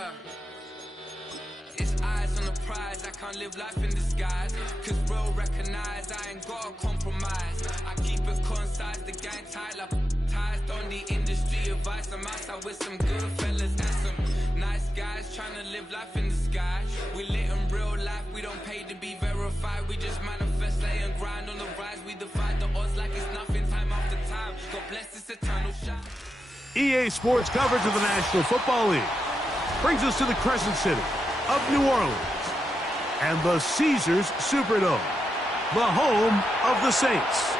Yeah. It's eyes on the prize, I can't live life in disguise. Cause real recognize I ain't gotta compromise. I keep it concise, the gang tight like ties on the industry advice. I'm outside with some good fellas and some nice guys trying to live life in disguise. We lit in real life, we don't pay to be verified. We just manifest, lay and grind on the rise. We defy the odds like it's nothing, time after time. God bless this eternal shot. EA Sports coverage of the National Football League brings us to the Crescent City of New Orleans and the Caesars Superdome, the home of the Saints.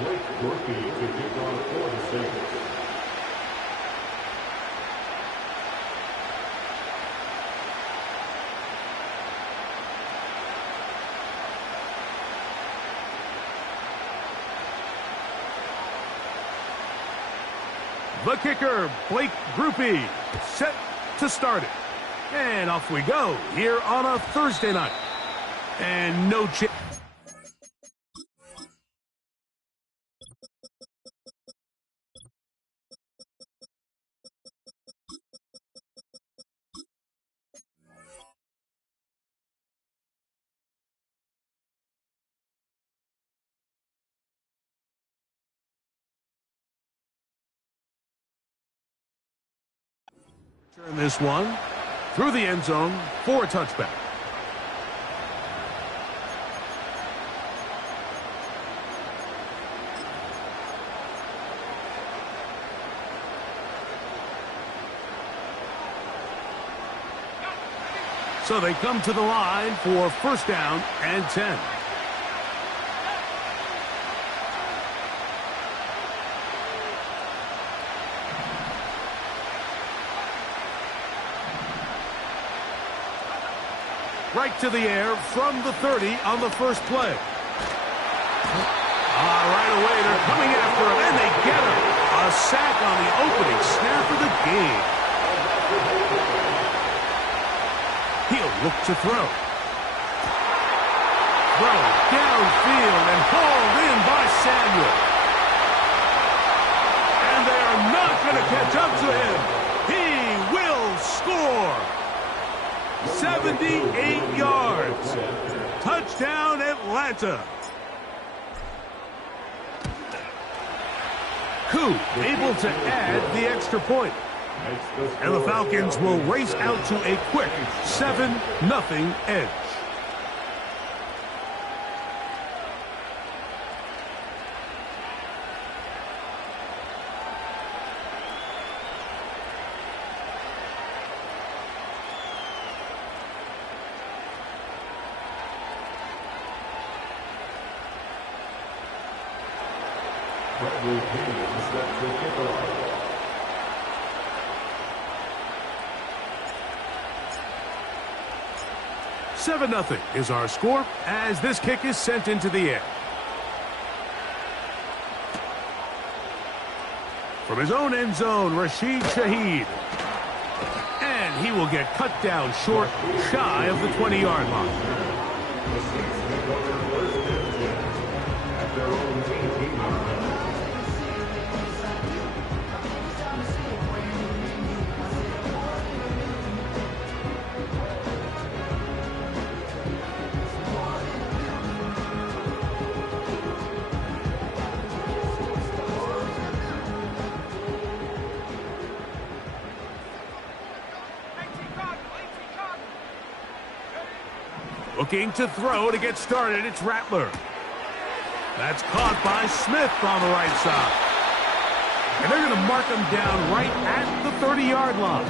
Blake Murphy to kick off for the Saints. The kicker, Blake Grupe, set to start it. And off we go here on a Thursday night. And no chance. Turn this one through the end zone for a touchback. So they come to the line for first down and 10. Right to the air from the 30 on the first play. Right away, they're coming after him, and they get him. A sack on the opening snap of the game. He'll look to throw. Throw downfield and hauled in by Samuel. And they are not going to catch up to him. He will score. 78 yards. Touchdown, Atlanta. Koo able to add the extra point. And the Falcons will race out to a quick 7-0 edge. Bradley Pinion set to kick off. Nothing is our score as this kick is sent into the air. From his own end zone, Rashid Shaheed. And he will get cut down short, shy of the 20-yard line. The Saints pick up their first 15 at their own 18-yard line. Looking to throw to get started, it's Rattler. That's caught by Smith on the right side. And they're going to mark him down right at the 30-yard line.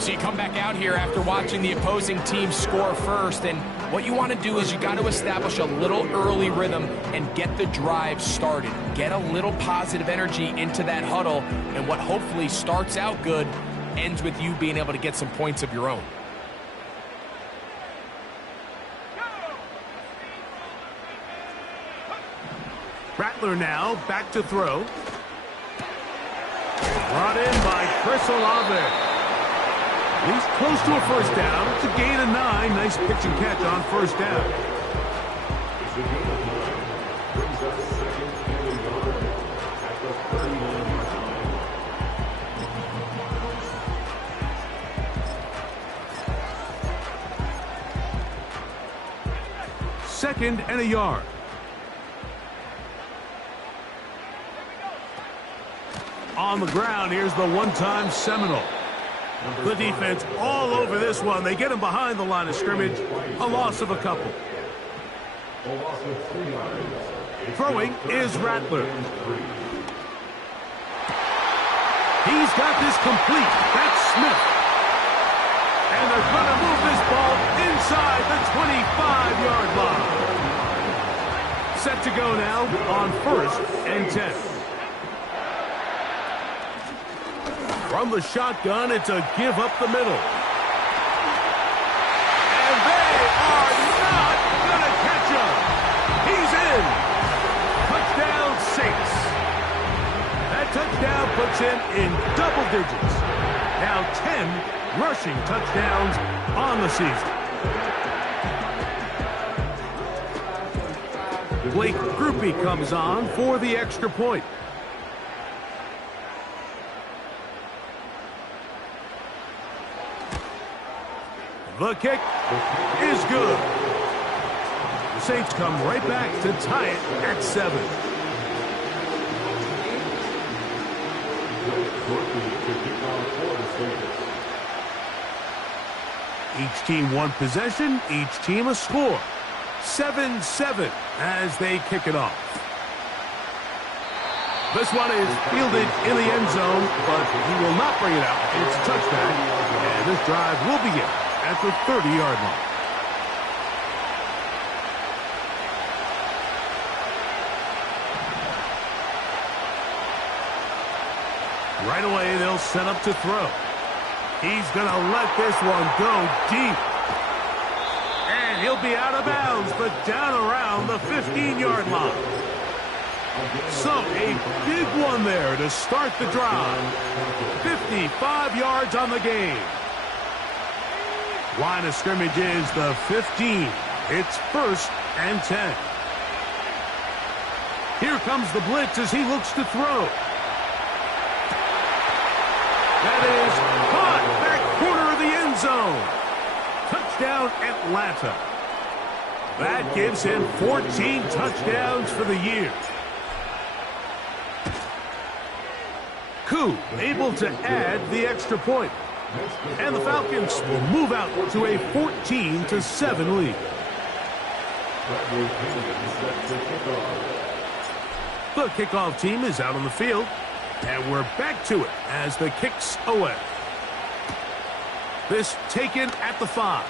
So you come back out here after watching the opposing team score first, and what you want to do is you got to establish a little early rhythm and get the drive started. Get a little positive energy into that huddle, and what hopefully starts out good ends with you being able to get some points of your own. Rattler now back to throw. Brought in by Chris Olave. He's close to a first down. It's a gain of 9. Nice pitch and catch on first down. It's a gain of 9. Brings up second and a yard at the 39-yard line. Second and a yard. On the ground, here's the one-time Seminole. The defense all over this one. They get him behind the line of scrimmage. A loss of a couple. A loss of 3 yards. Throwing is Rattler. He's got this complete. That's Smith. And they're going to move this ball inside the 25-yard line. Set to go now on 1st and 10. From the shotgun, it's a give up the middle. And they are not going to catch him. He's in. Touchdown, Saints. That touchdown puts him in double digits. Now 10 rushing touchdowns on the season. Blake Grupe comes on for the extra point. The kick is good. The Saints come right back to tie it at 7. Each team one possession, each team a score. 7-7 as they kick it off. This one is fielded in the end zone, but he will not bring it out. It's a touchback, and this drive will begin at the 30-yard line. Right away, they'll set up to throw. He's going to let this one go deep. And he'll be out of bounds, but down around the 15-yard line. So, a big one there to start the drive. 55 yards on the game. Line of scrimmage is the 15. It's 1st and 10. Here comes the blitz as he looks to throw. That is caught back corner of the end zone. Touchdown, Atlanta. That gives him 14 touchdowns for the year. Koo able to add the extra point. And the Falcons will move out to a 14-7 lead. The kickoff team is out on the field. And we're back to it as the kick's away. This taken at the 5.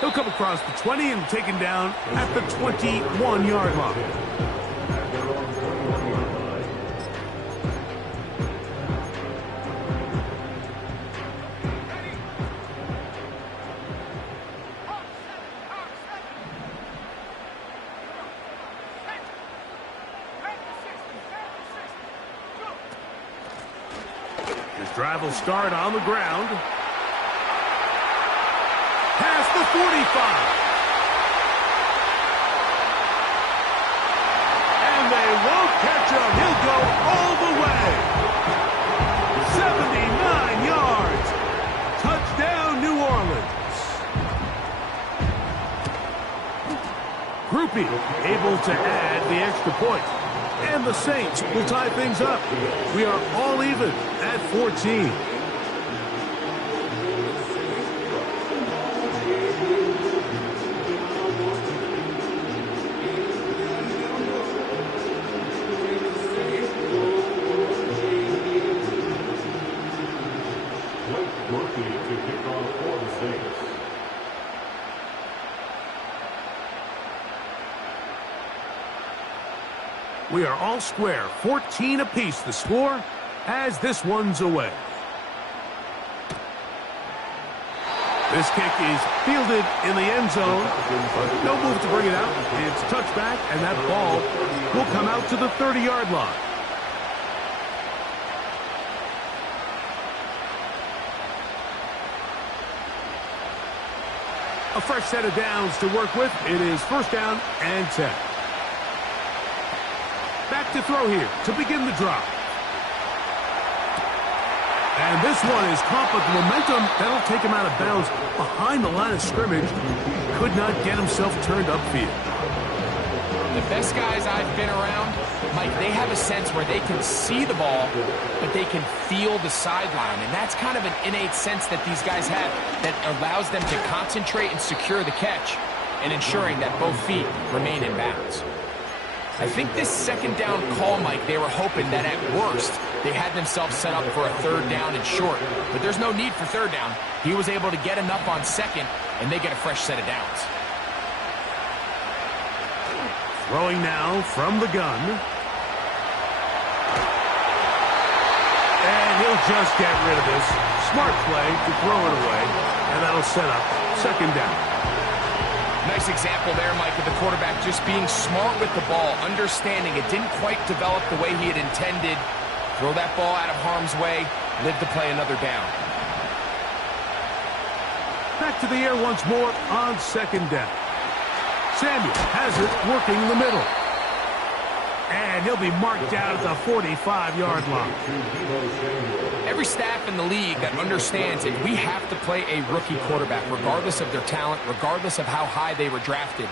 He'll come across the 20 and taken down at the 21-yard line. Drive will start on the ground. Past the 45. And they won't catch him. He'll go all the way. 79 yards. Touchdown, New Orleans. Grupe able to add the extra point. And the Saints will tie things up. We are all even at 14. We are all square, 14 apiece the score as this one's away. This kick is fielded in the end zone, but no move to bring it out. It's touchback, and that ball will come out to the 30-yard line. A fresh set of downs to work with. It is first down and 10. Back to throw here to begin the drive. And this one is caught, but the momentum, that'll take him out of bounds behind the line of scrimmage. Could not get himself turned upfield. The best guys I've been around, Mike, they have a sense where they can see the ball, but they can feel the sideline. And that's kind of an innate sense that these guys have that allows them to concentrate and secure the catch and ensuring that both feet remain in bounds. I think this second down call, Mike, they were hoping that at worst they had themselves set up for a third down and short. But there's no need for third down. He was able to get enough on second, and they get a fresh set of downs. Throwing now from the gun. And he'll just get rid of this. Smart play to throw it away, and that'll set up second down. Nice example there, Mike, of the quarterback just being smart with the ball, understanding it didn't quite develop the way he had intended. Throw that ball out of harm's way, live to play another down. Back to the air once more on second down. Samuel has it working the middle. And he'll be marked down at the 45-yard line. Every staff in the league that understands it, we have to play a rookie quarterback, regardless of their talent, regardless of how high they were drafted.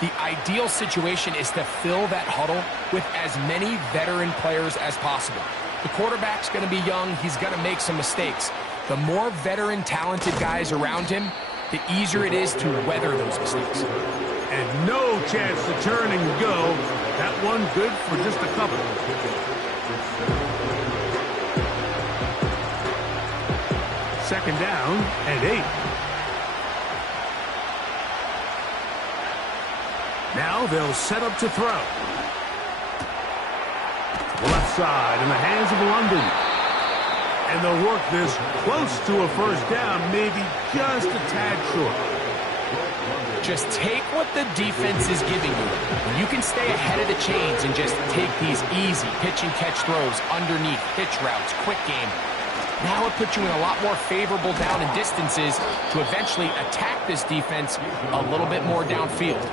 The ideal situation is to fill that huddle with as many veteran players as possible. The quarterback's going to be young. He's going to make some mistakes. The more veteran, talented guys around him, the easier it is to weather those mistakes. And no chance to turn and go. That one good for just a couple. Second down and 8. Now they'll set up to throw. To the left side in the hands of London. And they'll work this close to a first down, maybe just a tad short. Just take what the defense is giving you. When you can stay ahead of the chains and just take these easy pitch and catch throws underneath, pitch routes, quick game, now it puts you in a lot more favorable down and distances to eventually attack this defense a little bit more downfield.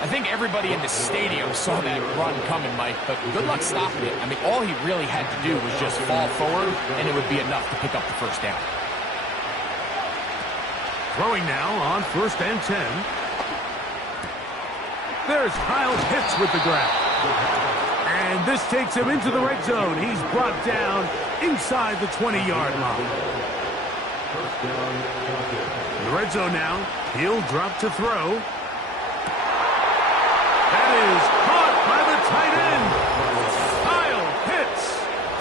I think everybody in the stadium saw that run coming, Mike, but good luck stopping it. I mean, all he really had to do was just fall forward, and it would be enough to pick up the first down. Throwing now on first and 10. There's Kyle Pitts with the grab. And this takes him into the red zone. He's brought down inside the 20-yard line. In the red zone now, he'll drop to throw. That is caught by the tight end. Kyle Pitts.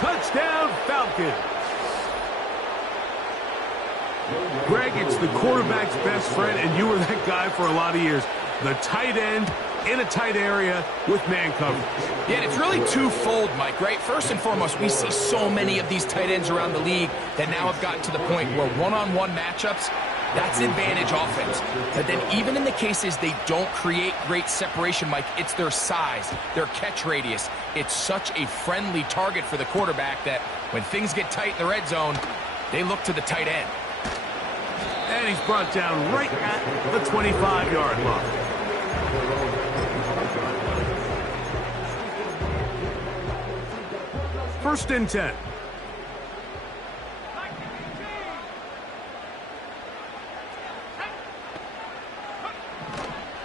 Touchdown, Falcons. Greg, it's the quarterback's best friend, and you were that guy for a lot of years. The tight end in a tight area with man coverage. Yeah, and it's really twofold, Mike, right? First and foremost, we see so many of these tight ends around the league that now have gotten to the point where one-on-one matchups, that's advantage offense. But then even in the cases they don't create great separation, Mike, it's their size, their catch radius. It's such a friendly target for the quarterback that when things get tight in the red zone, they look to the tight end. And he's brought down right at the 25-yard line. First and 10.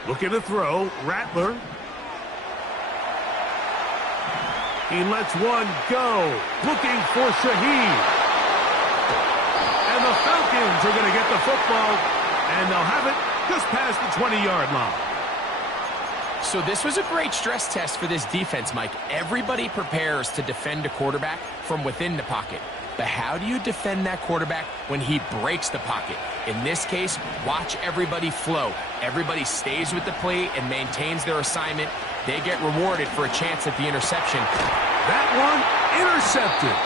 Looking to throw, Rattler. He lets one go. Looking for Shaheed. And the Falcons are going to get the football, and they'll have it just past the 20-yard line. So this was a great stress test for this defense, Mike. Everybody prepares to defend a quarterback from within the pocket. But how do you defend that quarterback when he breaks the pocket? In this case, watch everybody flow. Everybody stays with the play and maintains their assignment. They get rewarded for a chance at the interception. That one intercepted.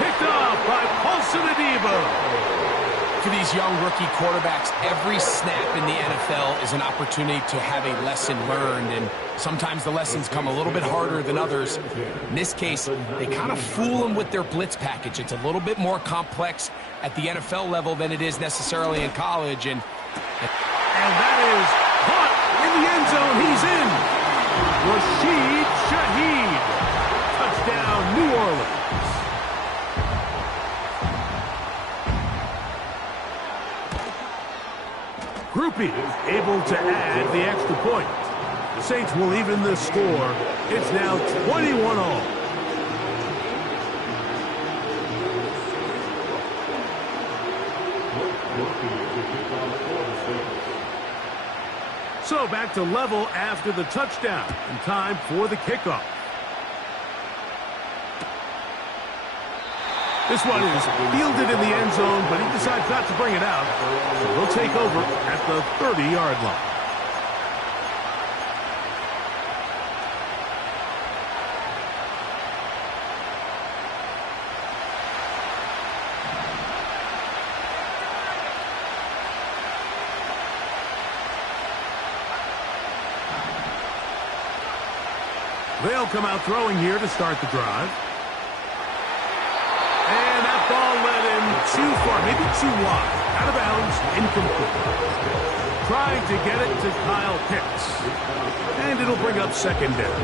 Picked off by Paulson Adebo. For these young rookie quarterbacks, every snap in the NFL is an opportunity to have a lesson learned, and sometimes the lessons come a little bit harder than others. In this case, they kind of fool them with their blitz package. It's a little bit more complex at the NFL level than it is necessarily in college. And that is caught in the end zone. He's in. Rashid Shaheed. Touchdown, New Orleans. Grupe able to add the extra point. The Saints will even the score. It's now 21-all. So back to level after the touchdown, and time for the kickoff. This one is fielded in the end zone, but he decides not to bring it out. So they'll take over at the 30-yard line. They'll come out throwing here to start the drive. And that ball led him too far, maybe too wide. Out of bounds, incomplete. Trying to get it to Kyle Pitts. And it'll bring up second down.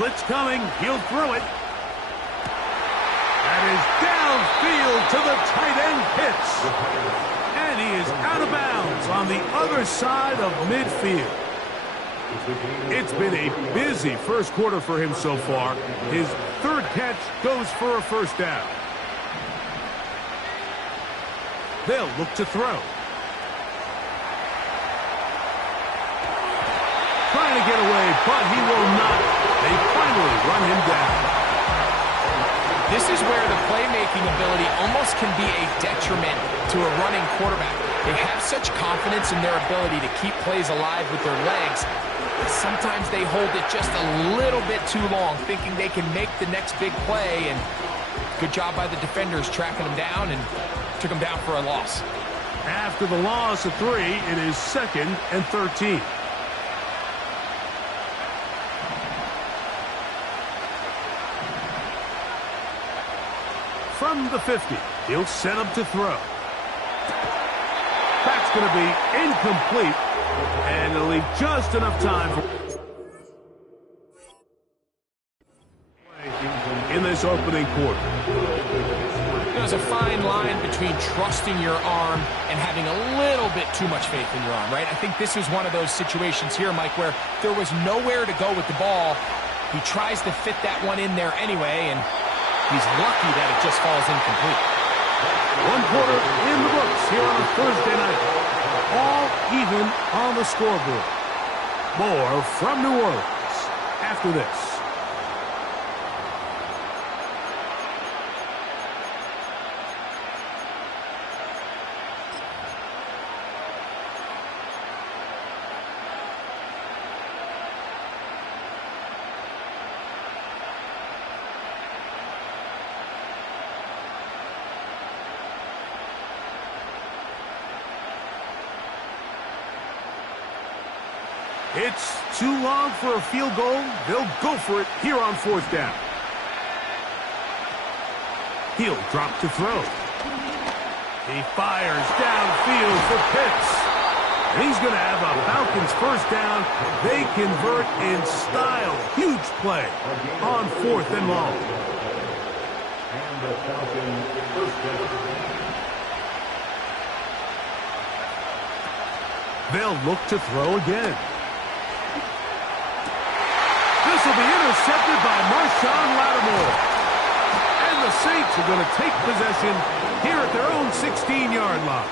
Blitz coming, he'll throw it. That is downfield to the tight end Pitts. And he is out of bounds on the other side of midfield. It's been a busy first quarter for him so far. His third catch goes for a first down. They'll look to throw. Trying to get away, but he will not. They finally run him down. This is where the playmaking ability almost can be a detriment to a running quarterback. They have such confidence in their ability to keep plays alive with their legs. Sometimes they hold it just a little bit too long, thinking they can make the next big play, and good job by the defenders tracking them down and took them down for a loss. After the loss of 3, it is 2nd and 13. From the 50, he'll set up to throw. That's going to be incomplete, and it'll leave just enough time for in this opening quarter. There's a fine line between trusting your arm and having a little bit too much faith in your arm, right? I think this is one of those situations here, Mike, where there was nowhere to go with the ball. He tries to fit that one in there anyway, and he's lucky that it just falls incomplete. One quarter in the books here on a Thursday night. All even on the scoreboard. More from New Orleans after this. It's too long for a field goal. They'll go for it here on 4th down. He'll drop to throw. He fires downfield for Pitts. And he's going to have a Falcons first down. They convert in style. Huge play on 4th and long. And the Falcons first down. They'll look to throw again. This will be intercepted by Marshawn Lattimore. And the Saints are going to take possession here at their own 16-yard line.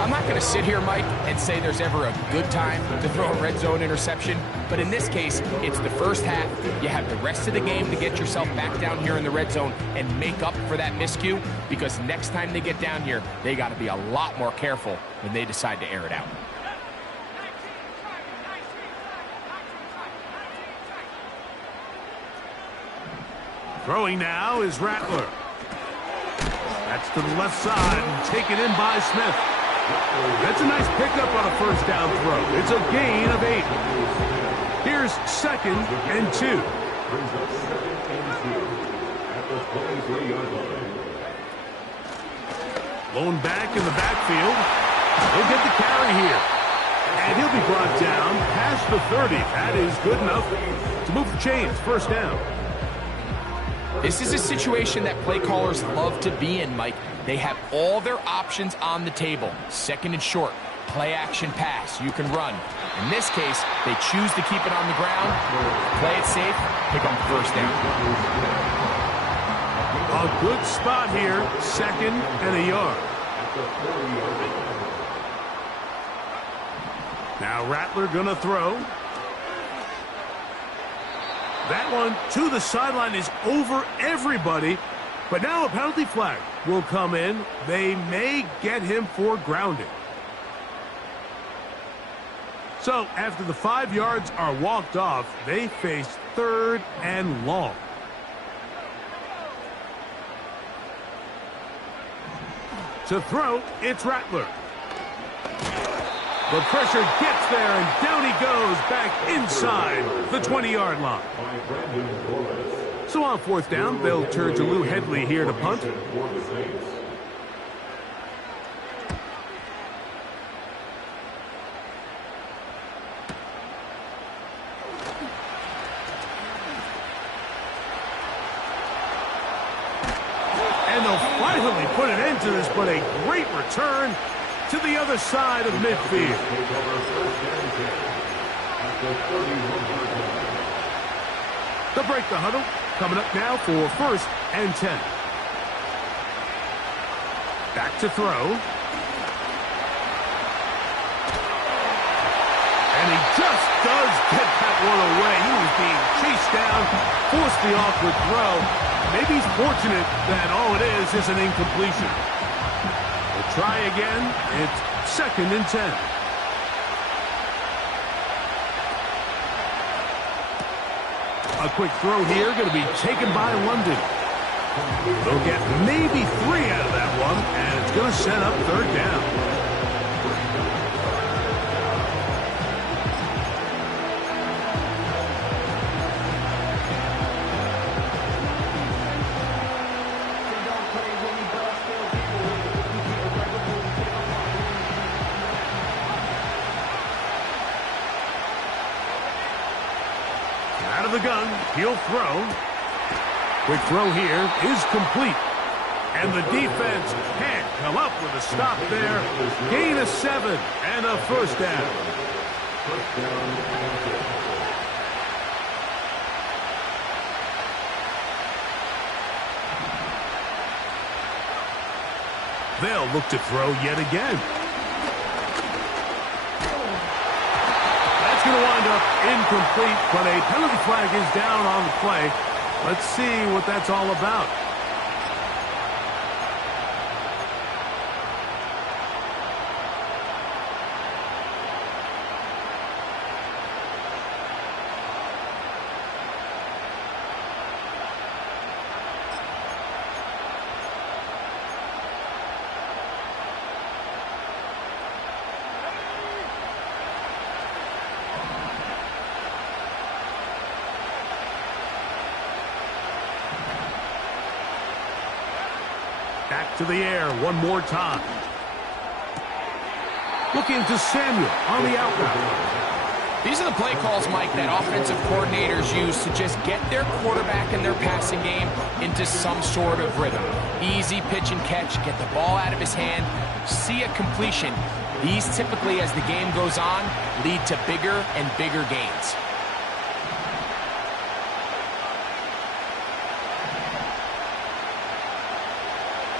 I'm not going to sit here, Mike, and say there's ever a good time to throw a red zone interception, but in this case, it's the first half. You have the rest of the game to get yourself back down here in the red zone and make up for that miscue, because next time they get down here, they got to be a lot more careful when they decide to air it out. Throwing now is Rattler. That's to the left side and taken in by Smith. That's a nice pickup on a first down throw. It's a gain of 8. Here's 2nd and 2. Brings up 2nd and 2 at the 23-yard line. Blown back in the backfield. He'll get the carry here. And he'll be brought down past the 30. That is good enough to move the chains. First down. This is a situation that play callers love to be in, Mike. They have all their options on the table. 2nd and short, play action pass, you can run. In this case, they choose to keep it on the ground, play it safe, pick up the first down. A good spot here, 2nd and a yard. Now Rattler gonna throw. That one to the sideline is over everybody. But now a penalty flag will come in. They may get him for grounding. So after the 5 yards are walked off, they face 3rd and long. To throw, it's Rattler. The pressure gets there, and down he goes back inside the 20-yard line. So on 4th down, they'll turn to Lou Hedley here to punt. And they'll finally put an end to this, but a great return to the other side of midfield. They'll break the huddle. Coming up now for 1st and 10. Back to throw. And he just does get that one away. He was being chased down, forced the awkward throw. Maybe he's fortunate that all it is an incompletion. We'll try again. It's 2nd and 10. A quick throw here, going to be taken by London. They'll get maybe 3 out of that one, and it's going to set up 3rd down. Out of the gun, he'll throw. Quick throw here is complete. And the defense can't come up with a stop there. Gain of 7 and a first down. They'll look to throw yet again. That's going to wind up incomplete, but a penalty flag is down on the play. Let's see what that's all about. Back to the air one more time. Looking to Samuel on the outroute. These are the play calls, Mike, that offensive coordinators use to just get their quarterback and their passing game into some sort of rhythm. Easy pitch and catch, get the ball out of his hand, see a completion. These typically, as the game goes on, lead to bigger and bigger gains.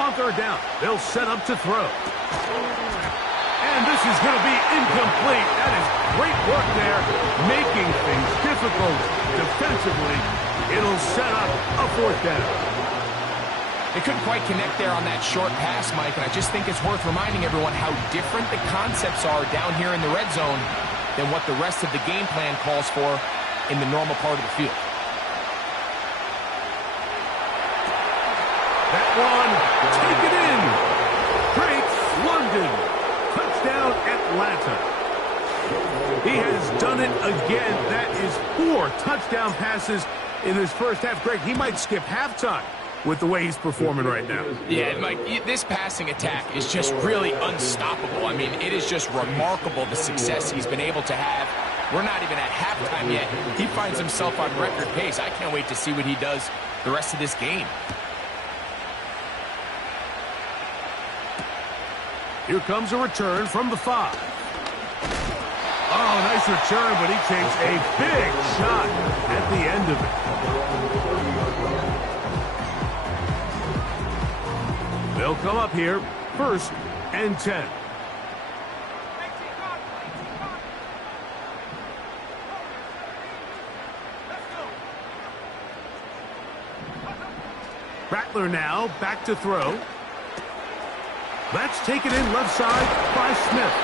On 3rd down, they'll set up to throw. And this is going to be incomplete. That is great work there, making things difficult defensively. It'll set up a 4th down. They couldn't quite connect there on that short pass, Mike, and I just think it's worth reminding everyone how different the concepts are down here in the red zone than what the rest of the game plan calls for in the normal part of the field. one. Take it in. Drake London. Touchdown, Atlanta. He has done it again. That is 4 touchdown passes in his first half. Greg, he might skip halftime with the way he's performing right now. Yeah, Mike, this passing attack is just really unstoppable. I mean, it is just remarkable the success he's been able to have. We're not even at halftime yet. He finds himself on record pace. I can't wait to see what he does the rest of this game. Here comes a return from the 5. Oh, nice return, but he takes a big shot at the end of it. They'll come up here, 1st and 10. Rattler now back to throw. That's taken in left side by Smith.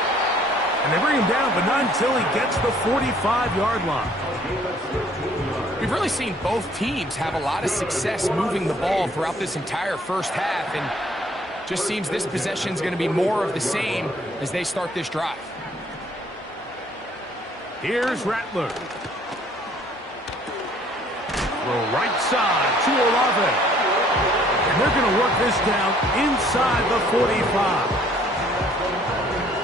And they bring him down, but not until he gets the 45-yard line. We've really seen both teams have a lot of success moving the ball throughout this entire first half, and just seems this possession is going to be more of the same as they start this drive. Here's Rattler. Throw right side to Olave. And they're going to work this down inside the 45.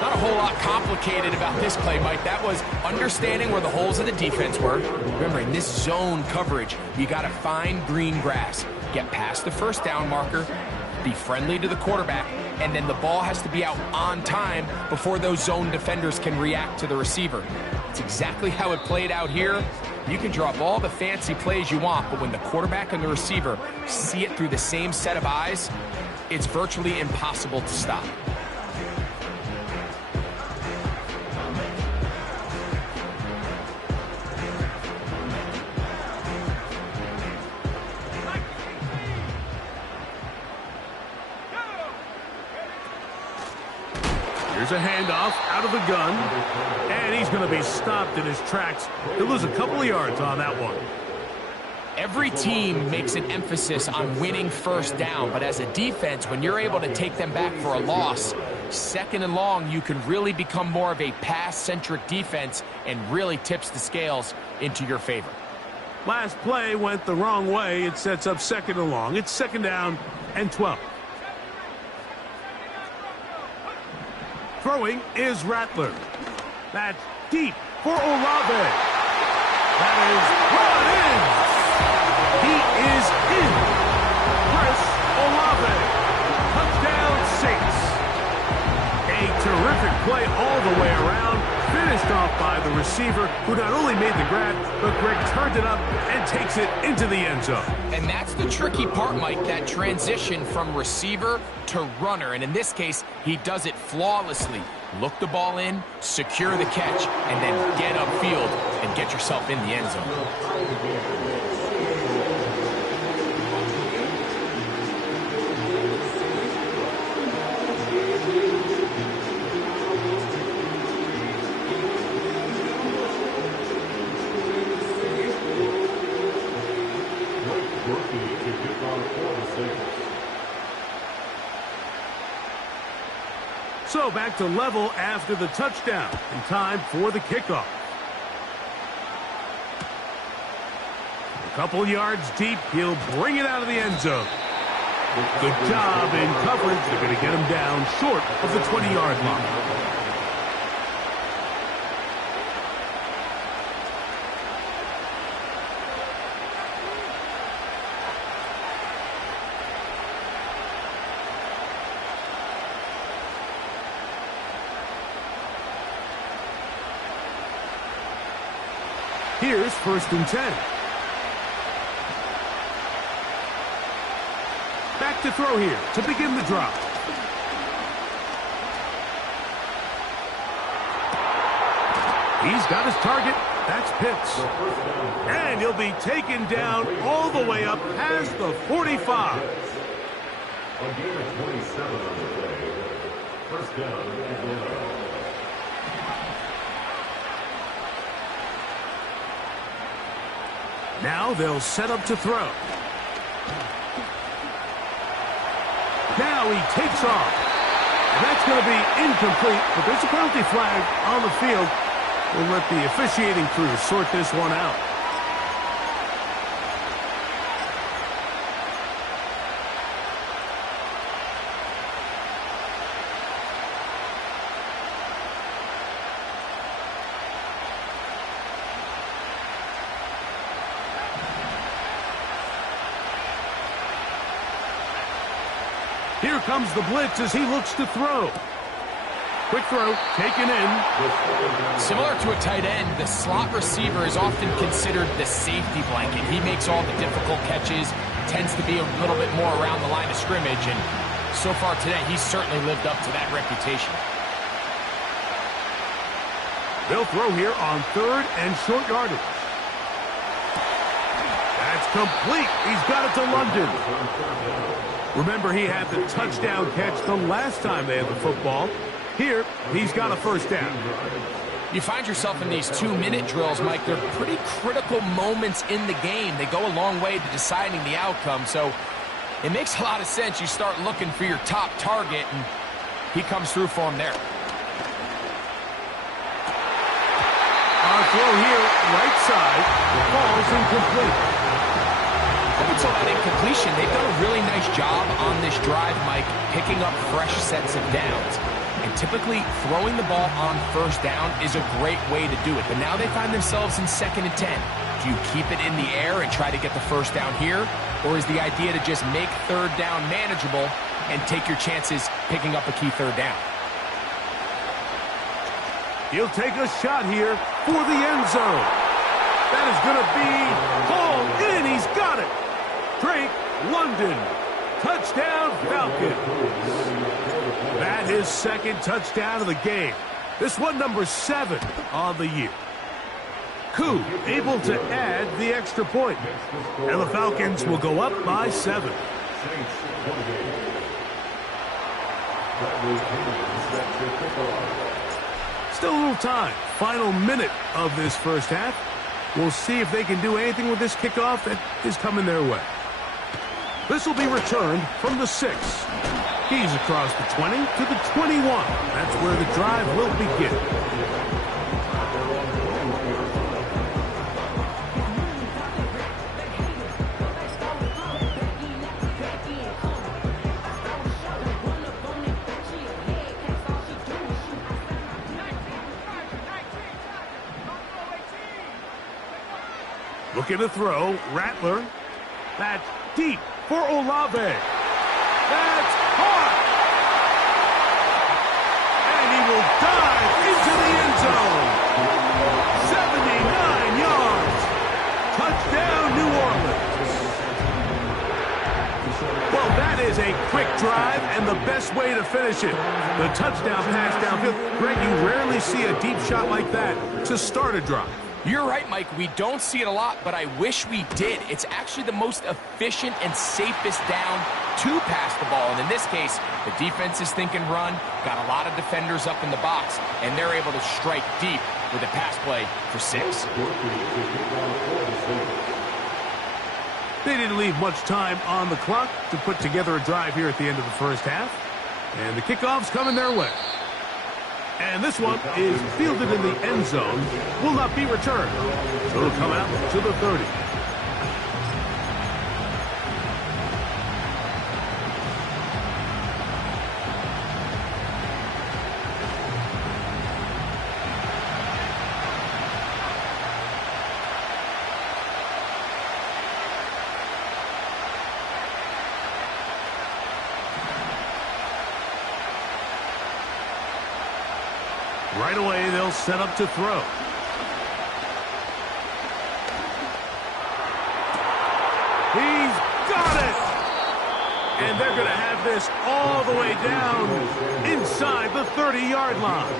Not a whole lot complicated about this play, Mike. That was understanding where the holes of the defense were. Remember, in this zone coverage, you got to find green grass, get past the first down marker, be friendly to the quarterback, and then the ball has to be out on time before those zone defenders can react to the receiver. It's exactly how it played out here. You can draw up all the fancy plays you want, but when the quarterback and the receiver see it through the same set of eyes, it's virtually impossible to stop. Here's a handoff out of the gun, and he's going to be stopped in his tracks. He'll lose a couple of yards on that one. Every team makes an emphasis on winning first down, but as a defense, when you're able to take them back for a loss, 2nd and long, you can really become more of a pass-centric defense and really tips the scales into your favor. Last play went the wrong way. It sets up 2nd and long. It's 2nd down and 12. Throwing is Rattler. That's deep for Olave. That is brought in. He is in. Chris Olave. Touchdown Saints. A terrific play all the way around. Finished off by the receiver, who not only made the grab, but Greg turned it up and takes it into the end zone. And that's the tricky part, Mike, that transition from receiver to runner. And in this case, he does it flawlessly. Look the ball in, secure the catch, and then get upfield and get yourself in the end zone. So back to level after the touchdown, and time for the kickoff. A couple yards deep, he'll bring it out of the end zone. Good job in coverage. They're going to get him down short of the 20-yard line. Here's 1st and 10. Back to throw here to begin the drive. He's got his target. That's Pitts. And he'll be taken down all the way up past the 45. A gain of 27 on the play. 1st down, Atlanta. Now they'll set up to throw. now he takes off. And that's going to be incomplete, but there's a penalty flag on the field. We'll let the officiating crew sort this one out. Here comes the blitz as he looks to throw. Quick throw, taken in. Similar to a tight end, the slot receiver is often considered the safety blanket. He makes all the difficult catches, tends to be a little bit more around the line of scrimmage, and so far today, he's certainly lived up to that reputation. They'll throw here on 3rd and short yardage. That's complete. He's got it to London. Remember, he had the touchdown catch the last time they had the football. Here, he's got a first down. You find yourself in these 2-minute drills, Mike. They're pretty critical moments in the game. They go a long way to deciding the outcome, so it makes a lot of sense. You start looking for your top target, and he comes through for him there. Our throw here, right side, falls incomplete. Up until that incompletion, they've done a really nice job on this drive, Mike, picking up fresh sets of downs. And typically, throwing the ball on first down is a great way to do it. But now they find themselves in 2nd and 10. Do you keep it in the air and try to get the first down here? Or is the idea to just make 3rd down manageable and take your chances picking up a key 3rd down? He'll take a shot here for the end zone. That is going to be hauled in. He's got it. Drake London. Touchdown, Falcons. That is 2nd touchdown of the game. This one number 7 on the year. Koo able to add the extra point. And the Falcons will go up by 7. Still a little time. Final minute of this first half. We'll see if they can do anything with this kickoff that is coming their way. This will be returned from the 6. He's across the 20 to the 21. That's where the drive will begin. Looking to throw, Rattler. That's deep for Olave. That's caught. And he will dive into the end zone. 79 yards. Touchdown, New Orleans. Well, that is a quick drive and the best way to finish it. The touchdown pass downfield. Greg, you rarely see a deep shot like that to start a drive. You're right, Mike. We don't see it a lot, but I wish we did. It's actually the most efficient and safest down to pass the ball. And in this case, the defense is thinking run, got a lot of defenders up in the box, and they're able to strike deep with a pass play for 6. They didn't leave much time on the clock to put together a drive here at the end of the first half. And the kickoff's coming their way. And this one is fielded in the end zone, will not be returned. So it'll come out to the 30. Right away, they'll set up to throw. He's got it! And they're going to have this all the way down inside the 30-yard line.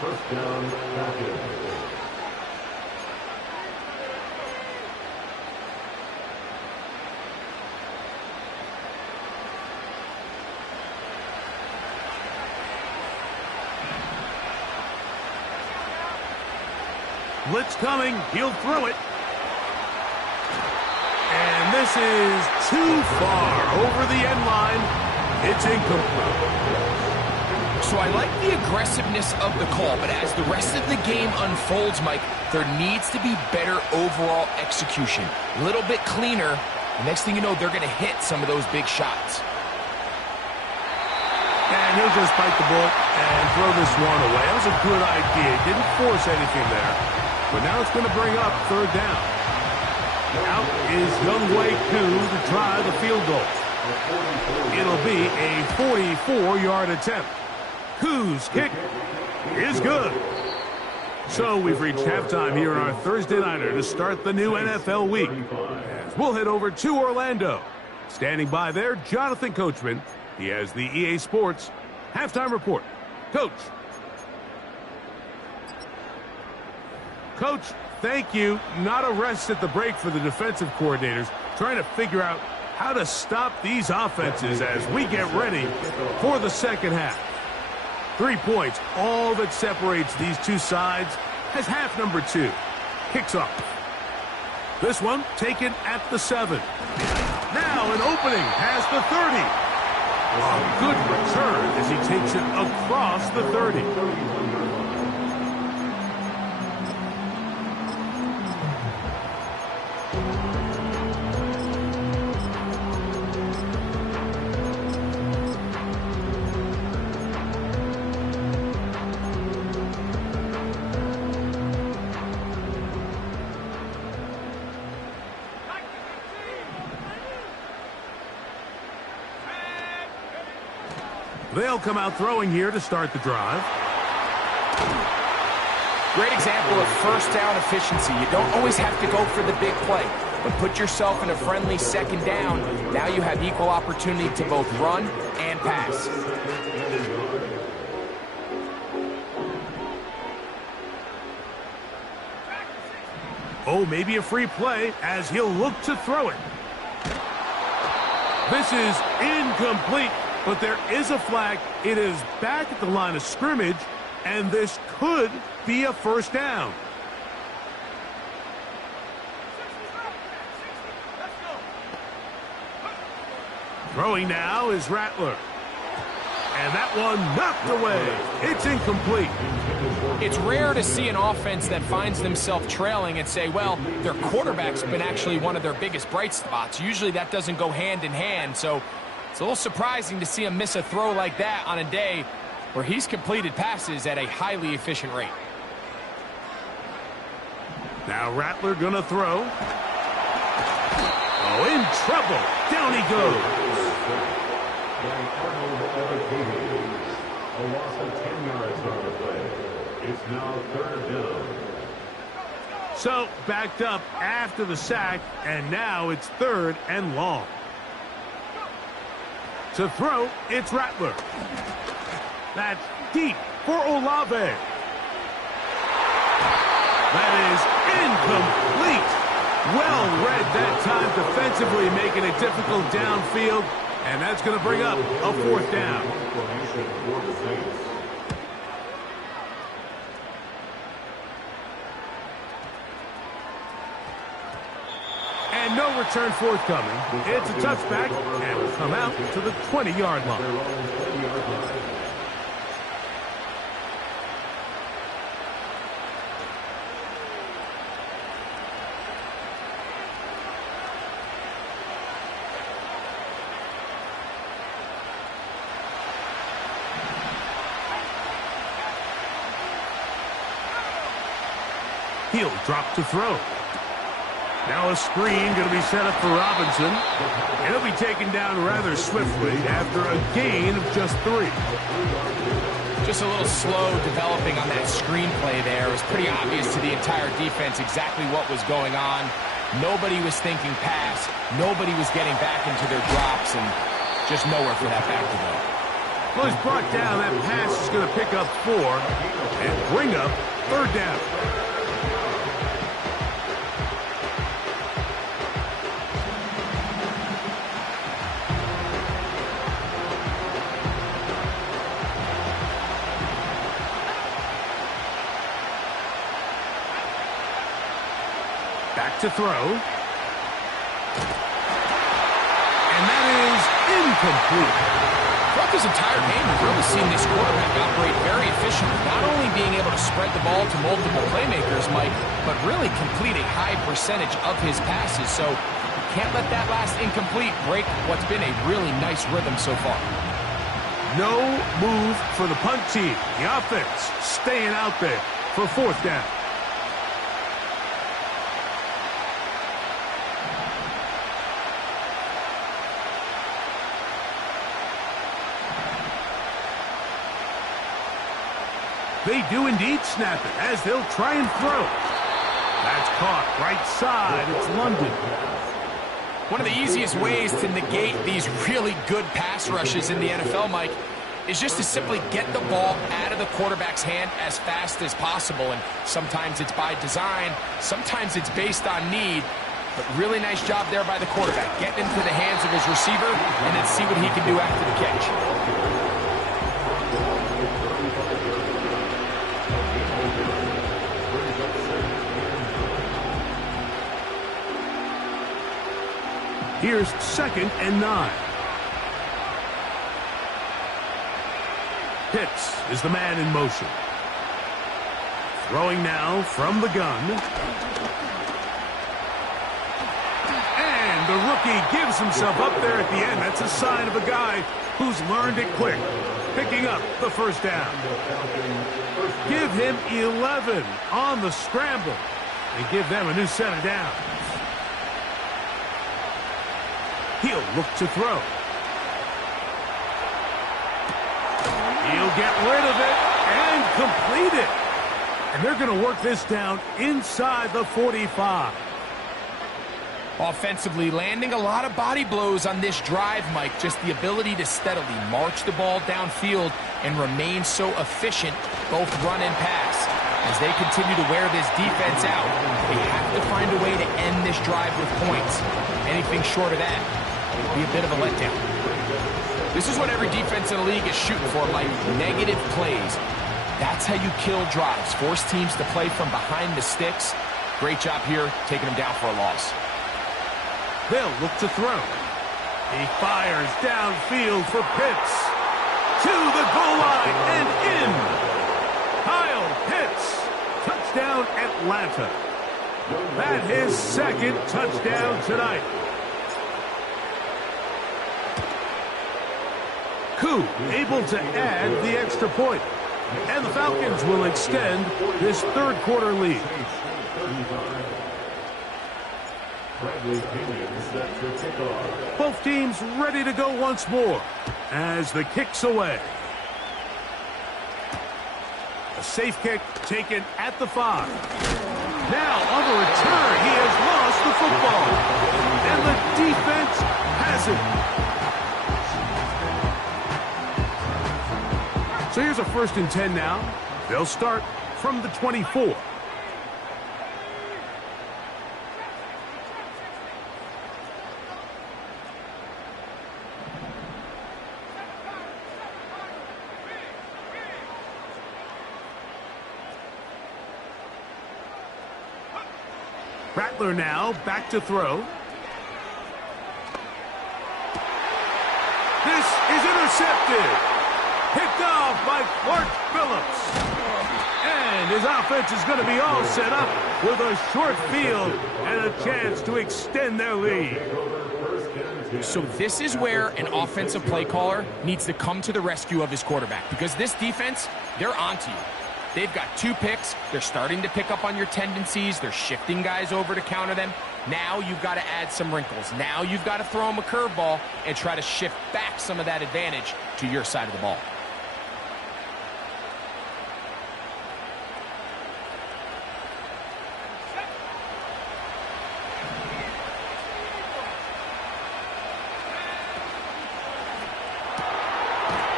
First down, Falcons. Blitz coming. He'll throw it. And this is too far over the end line. It's incomplete. So I like the aggressiveness of the call, but as the rest of the game unfolds, Mike, there needs to be better overall execution. A little bit cleaner. The next thing you know, they're going to hit some of those big shots. And he'll just bite the bullet and throw this one away. That was a good idea. He didn't force anything there. But now it's going to bring up third down. Out is Younghoe Koo to try the field goal. It'll be a 44-yard attempt. Koo's kick is good. So we've reached halftime here in our Thursday Nighter to start the new NFL week. As we'll head over to Orlando. Standing by there, Jonathan Coachman. He has the EA Sports halftime report. Coach. Coach, thank you. Not a rest at the break for the defensive coordinators, trying to figure out how to stop these offenses as we get ready for the second half. 3 points, all that separates these two sides as half number 2 kicks off. This one taken at the 7. Now an opening past the 30. A good return as he takes it across the 30. They'll come out throwing here to start the drive. Great example of first down efficiency. You don't always have to go for the big play, but put yourself in a friendly second down. Now you have equal opportunity to both run and pass. Oh, maybe a free play as he'll look to throw it. This is incomplete. But there is a flag. It is back at the line of scrimmage, and this could be a first down. Throwing now is Rattler. And that one knocked away. It's incomplete. It's rare to see an offense that finds themselves trailing and say, well, their quarterback's been actually one of their biggest bright spots. Usually that doesn't go hand in hand, so it's a little surprising to see him miss a throw like that on a day where he's completed passes at a highly efficient rate. Now Rattler gonna throw. Oh, in trouble. Down he goes. A loss of 10 yards on the play. It's now third down. So backed up after the sack, and now it's third and long. To throw, it's Rattler. That's deep for Olave. That is incomplete. Well read that time defensively, making it difficult downfield, and that's going to bring up a fourth down. And no return forthcoming. It's a touchback, and will come out to the 20-yard line. He'll drop to throw. Now a screen going to be set up for Robinson. And he'll be taken down rather swiftly after a gain of just 3. Just a little slow developing on that screenplay there. It was pretty obvious to the entire defense exactly what was going on. Nobody was thinking pass. Nobody was getting back into their drops, and just nowhere for that back to go. Well, he's brought down. That pass is going to pick up 4 and bring up third down. Back to throw. incomplete. Throughout this entire game, we've really seen this quarterback operate very efficiently, not only being able to spread the ball to multiple playmakers, Mike, but really complete a high percentage of his passes. So can't let that last incomplete break what's been a really nice rhythm so far. No move for the punt team. The offense staying out there for fourth down. They do indeed snap it as they'll try and throw. That's caught right side. It's London. One of the easiest ways to negate these really good pass rushes in the NFL, Mike, is just to simply get the ball out of the quarterback's hand as fast as possible. And sometimes it's by design, sometimes it's based on need. But really nice job there by the quarterback, getting into the hands of his receiver and then see what he can do after the catch. Here's 2nd and 9. Pitts is the man in motion. Throwing now from the gun. And the rookie gives himself up there at the end. That's a sign of a guy who's learned it quick. Picking up the first down. Give him 11 on the scramble. And give them a new set of downs. He'll look to throw. He'll get rid of it and complete it. And they're going to work this down inside the 45. Offensively, landing a lot of body blows on this drive, Mike. Just the ability to steadily march the ball downfield and remain so efficient, both run and pass. As they continue to wear this defense out, they have to find a way to end this drive with points. Anything short of that would be a bit of a letdown. This is what every defense in the league is shooting for, Mike. Negative plays. That's how you kill drives. Force teams to play from behind the sticks. Great job here, taking them down for a loss. They'll look to throw. He fires downfield for Pitts. To the goal line and in. Kyle Pitts. Touchdown, Atlanta. That his 2nd touchdown tonight. Koo able to add the extra point. And the Falcons will extend this 3rd quarter lead. Both teams ready to go once more as the kick's away. A safe kick taken at the 5. Now on the return, he has lost the football. And the defense has it. So here's a 1st and 10 now. They'll start from the 24. Rattler now back to throw. This is intercepted. Picked off by Clark Phillips. And his offense is going to be all set up with a short field and a chance to extend their lead. So this is where an offensive play caller needs to come to the rescue of his quarterback, because this defense, they're onto you. They've got 2 picks. They're starting to pick up on your tendencies. They're shifting guys over to counter them. Now you've got to add some wrinkles. Now you've got to throw them a curveball and try to shift back some of that advantage to your side of the ball.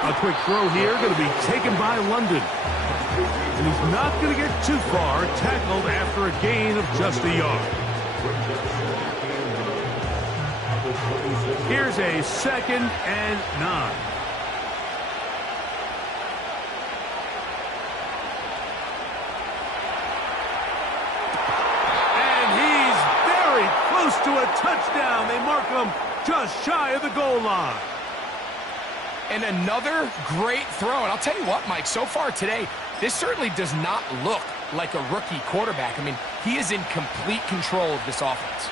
A quick throw here, going to be taken by London. And he's not going to get too far, tackled after a gain of just a yard. Here's a 2nd and 9. And he's very close to a touchdown. They mark him just shy of the goal line. And another great throw. And I'll tell you what, Mike, so far today, this certainly does not look like a rookie quarterback. I mean, he is in complete control of this offense.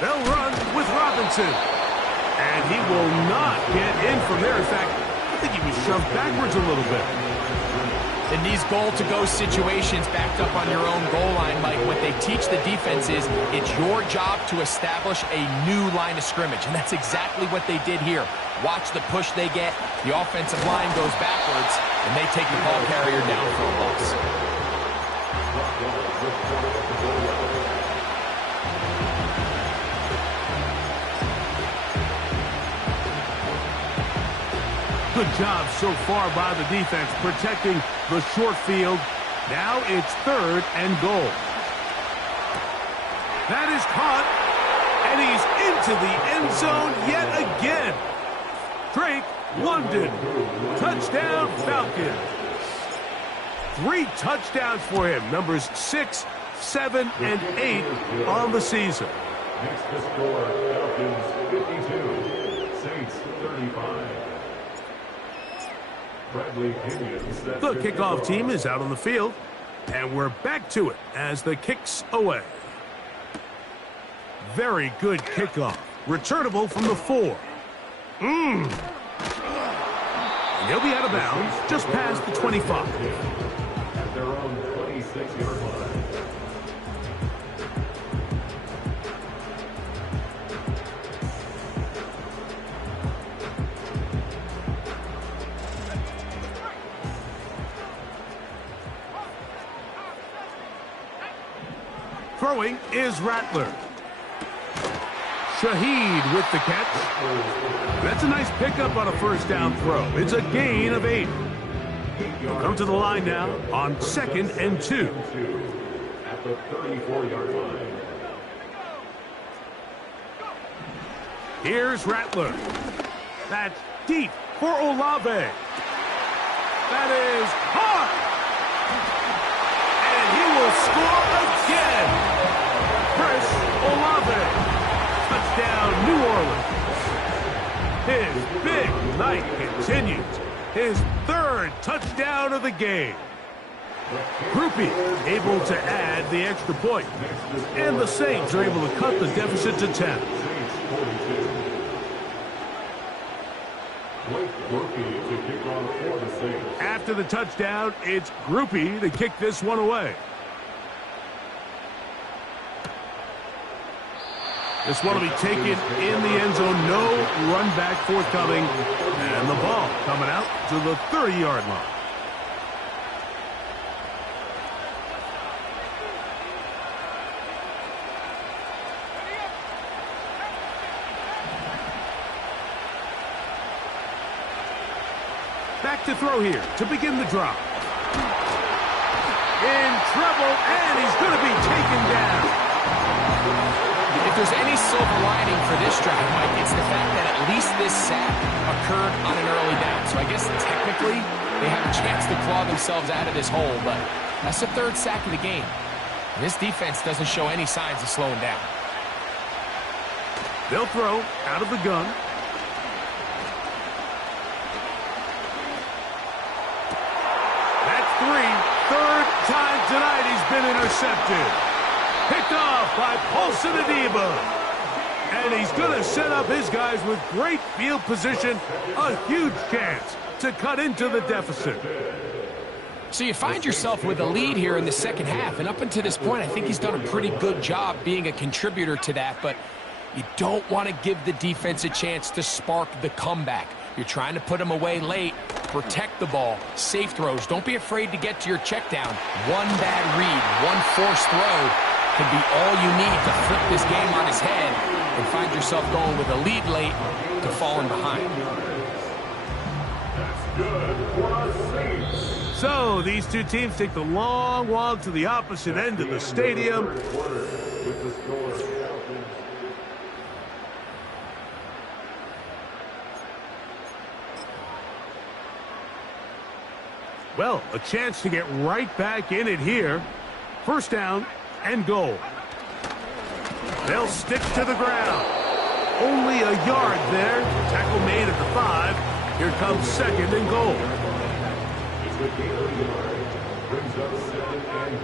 They'll run with Robinson. And he will not get in from there. In fact, I think he was shoved backwards a little bit. In these goal-to-go situations backed up on your own goal line, Mike, what they teach the defense is it's your job to establish a new line of scrimmage, and that's exactly what they did here. Watch the push they get. The offensive line goes backwards, and they take the ball carrier down for a loss. Good job so far by the defense protecting the short field. Now it's 3rd and goal. That is caught, and he's into the end zone yet again. Drake London, touchdown Falcons. 3 touchdowns for him, numbers 6, 7, and 8 on the season. Next to score, Falcons 52, Saints 35. The kickoff team is out on the field, and we're back to it as the kick's away. Very good kickoff. Returnable from the 4. And he'll be out of bounds just past the 25. At their own 26-yard line. Throwing is Rattler. Shaheed with the catch. That's a nice pickup on a first down throw. It's a gain of 8. He'll come to the line now on 2nd and 2. At the 34-yard line. Here's Rattler. That's deep for Olave. That is hard. And he will score again. Chris Olave. Touchdown, New Orleans. His big night continues. His 3rd touchdown of the game. Groupie able to add the extra point. And the Saints are able to cut the deficit to 10. After the touchdown, it's Groupie to kick this one away. This one will be taken in the end zone. No run back forthcoming. And the ball coming out to the 30-yard line. Back to throw here to begin the drop. In trouble, and he's going to be taken down. If there's any silver lining for this drive, Mike, it's the fact that at least this sack occurred on an early down. So I guess technically they have a chance to claw themselves out of this hole, but that's the 3rd sack of the game. This defense doesn't show any signs of slowing down. They'll throw out of the gun. That's 3. 3rd time tonight he's been intercepted. Picked off by Paulson Adebo. And he's going to set up his guys with great field position. A huge chance to cut into the deficit. So you find yourself with a lead here in the second half. And up until this point, I think he's done a pretty good job being a contributor to that. But you don't want to give the defense a chance to spark the comeback. You're trying to put them away late. Protect the ball. Safe throws. Don't be afraid to get to your check down. One bad read, one forced throw could be all you need to flip this game on its head and find yourself going with a lead late to falling behind. So these two teams take the long walk to the opposite end of the stadium. Well, a chance to get right back in it here. First down and goal. They'll stick to the ground. Only a yard there. Tackle made at the 5. Here comes 2nd and goal. It's a gain of a yard. Brings up 2nd and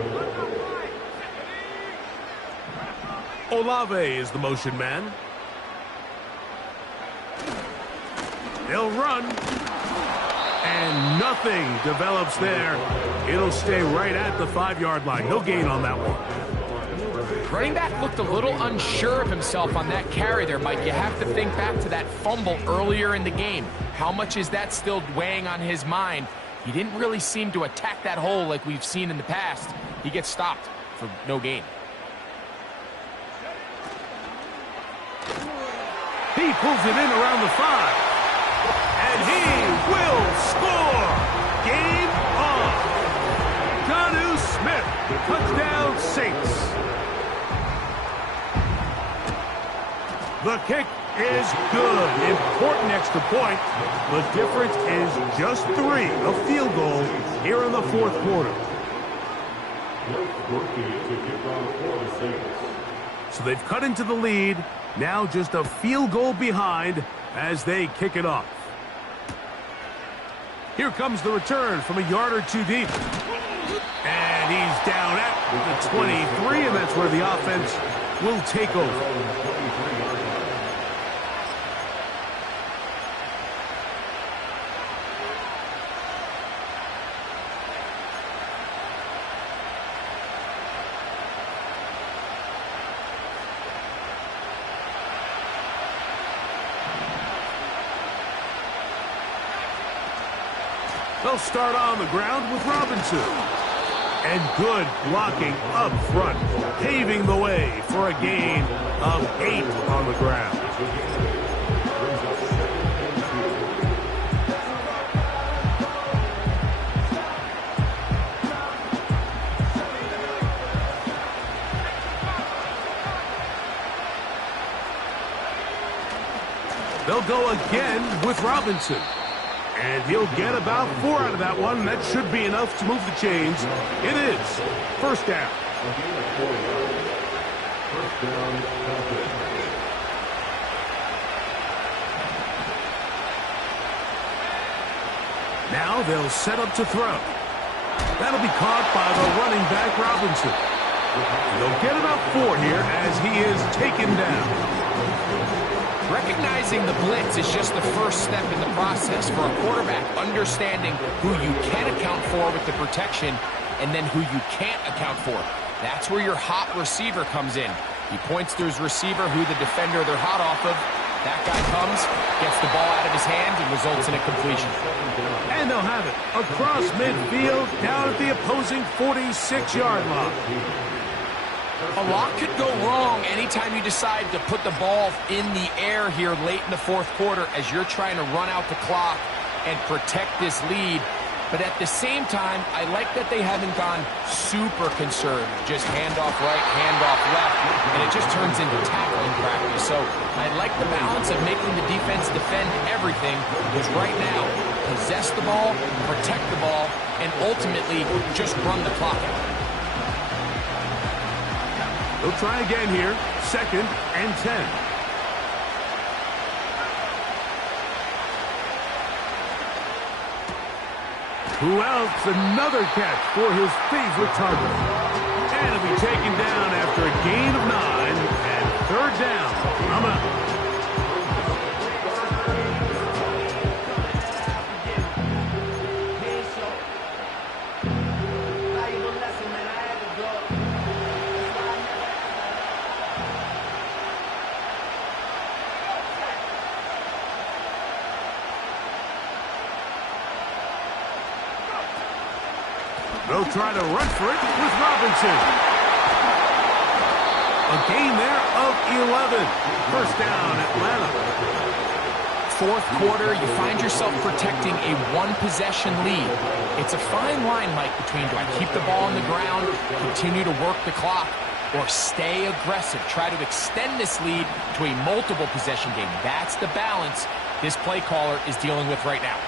goal. Olave is the motion man. They'll run. And nothing develops there. It'll stay right at the 5-yard line. No gain on that one. Running back looked a little unsure of himself on that carry there, Mike. You have to think back to that fumble earlier in the game. How much is that still weighing on his mind? He didn't really seem to attack that hole like we've seen in the past. He gets stopped for no gain. He pulls it in around the 5. And he will score! Game on! Jonnu Smith, touchdown Saints. The kick is good. Important extra point. The difference is just 3. A field goal here in the 4th quarter. So they've cut into the lead. Now just a field goal behind as they kick it off. Here comes the return from a yard or 2 deep. And he's down at the 23, and that's where the offense will take over. They'll start on the ground with Robinson. And good blocking up front, paving the way for a gain of 8 on the ground. They'll go again with Robinson. And he'll get about 4 out of that one. That should be enough to move the chains. It is. First down. Now they'll set up to throw. That'll be caught by the running back, Robinson. They'll get about 4 here as he is taken down. Recognizing the blitz is just the first step in the process for a quarterback, understanding who you can account for with the protection and then who you can't account for. That's where your hot receiver comes in. He points to his receiver, who the defender they're hot off of. That guy comes, gets the ball out of his hand, and results in a completion. And they'll have it across midfield, down at the opposing 46-yard line. A lot could go wrong anytime you decide to put the ball in the air here late in the 4th quarter as you're trying to run out the clock and protect this lead. But at the same time, I like that they haven't gone super conservative. Just handoff right, handoff left, and it just turns into tackling practice. So I like the balance of making the defense defend everything, because right now, possess the ball, protect the ball, and ultimately just run the clock out. They'll try again here. 2nd and 10. Who else? Another catch for his favorite target. And he'll be taken down after a gain of 9 and 3rd down. I'm out. They'll try to run for it with Robinson. A gain there of 11. First down, Atlanta. 4th quarter, you find yourself protecting a 1-possession lead. It's a fine line, Mike, between do I keep the ball on the ground, continue to work the clock, or stay aggressive, try to extend this lead to a multiple possession game. That's the balance this play caller is dealing with right now.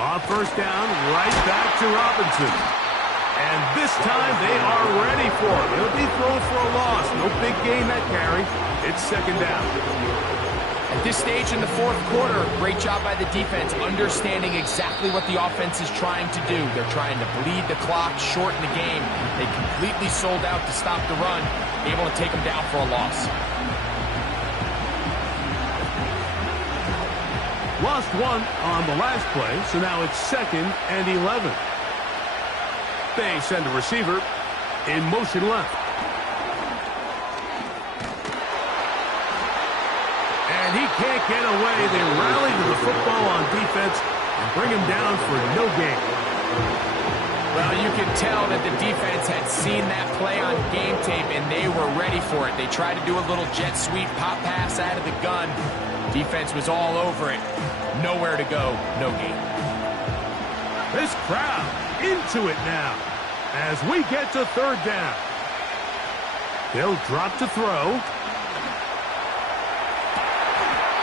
On first down, right back to Robinson. And this time they are ready for it. He'll be thrown for a loss. No big gain that carry. It's second down. At this stage in the fourth quarter, great job by the defense, understanding exactly what the offense is trying to do. They're trying to bleed the clock, shorten the game. They completely sold out to stop the run, able to take them down for a loss. Lost one on the last play, so now it's 2nd and 11. They send a receiver in motion left. And he can't get away. They rally to the football on defense and bring him down for no gain. Well, you can tell that the defense had seen that play on game tape, and they were ready for it. They tried to do a little jet sweep pop pass out of the gun. Defense was all over it. Nowhere to go, no gain. This crowd into it now as we get to third down. They'll drop to throw.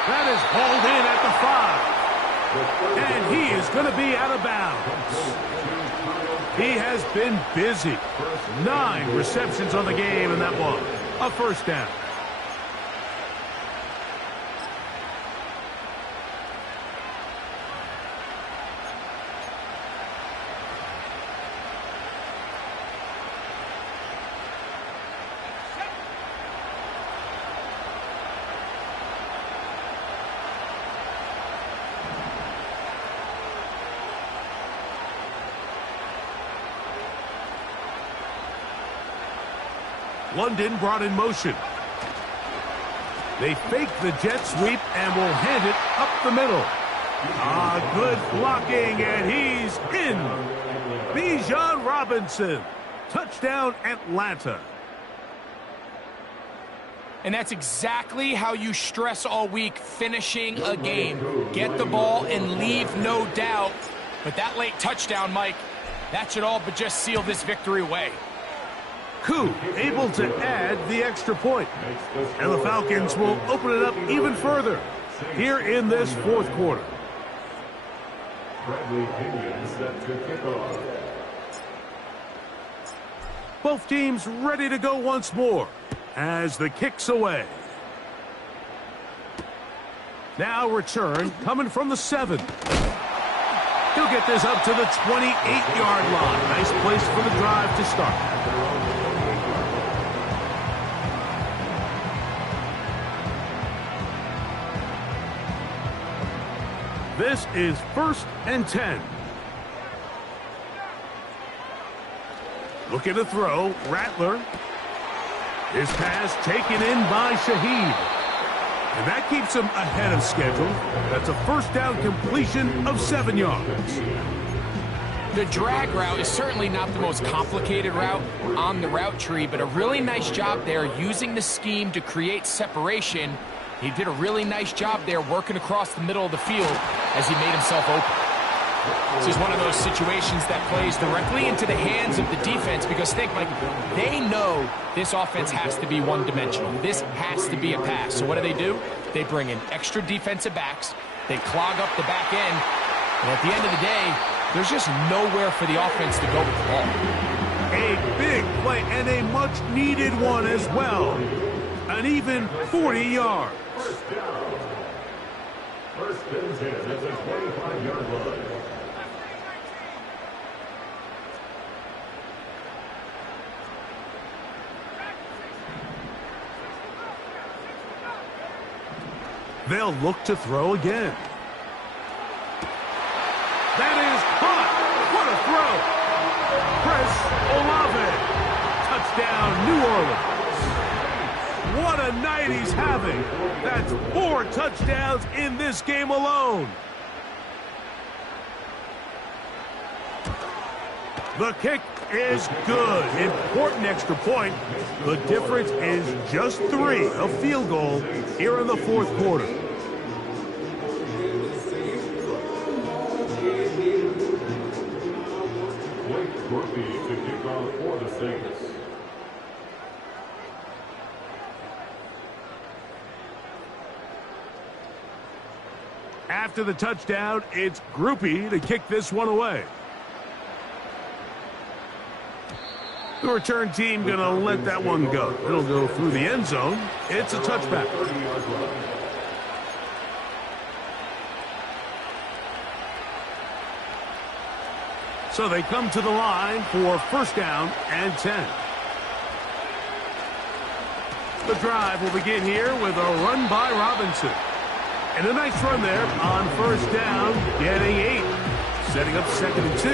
That is hauled in at the 5. And he is going to be out of bounds. He has been busy. 9 receptions on the game, and that one, a first down. London brought in motion. They fake the jet sweep and will hand it up the middle. Good blocking, and he's in. Bijan Robinson. Touchdown, Atlanta. And that's exactly how you stress all week, finishing a game. Get the ball and leave no doubt. But that late touchdown, Mike, that should all but just seal this victory away. Koo able to add the extra point. And the Falcons will open it up even further here in this fourth quarter. Bradley Pinion set to kick off. Both teams ready to go once more as the kick's away. Now return coming from the 7. He'll get this up to the 28-yard line. Nice place for the drive to start. This is 1st and 10. Looking to throw, Rattler. His pass taken in by Shaheed. And that keeps him ahead of schedule. That's a first down completion of 7 yards. The drag route is certainly not the most complicated route on the route tree, but a really nice job there using the scheme to create separation. He did a really nice job there working across the middle of the field as he made himself open. This is one of those situations that plays directly into the hands of the defense because think, like, they know this offense has to be one-dimensional. This has to be a pass. So what do? They bring in extra defensive backs. They clog up the back end. And at the end of the day, there's just nowhere for the offense to go with the ball. A big play and a much-needed one as well. An even 40 yards. First down. First and 10 at the 25-yard line. They'll look to throw again. That is caught. What a throw. Chris Olave. Touchdown, New Orleans. What a night he's having. That's 4 touchdowns in this game alone. The kick is good. Important extra point. The difference is just 3, a field goal here in the fourth quarter. Blake Murphy to kick off for the Saints. After the touchdown, it's Groupie to kick this one away. The return team going to let that one go. It'll go through the end zone. It's a touchback. So they come to the line for first down and 10. The drive will begin here with a run by Robinson. And a nice run there on first down, getting 8. Setting up 2nd and 2.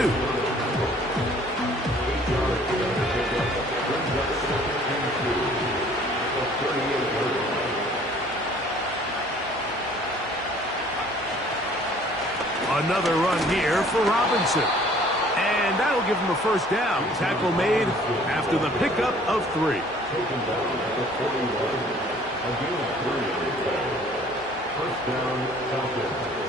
Another run here for Robinson. And that'll give him a first down. Tackle made after the pickup of 3. Taken down at the 41. Again, 3 on the play. First down, Falcons.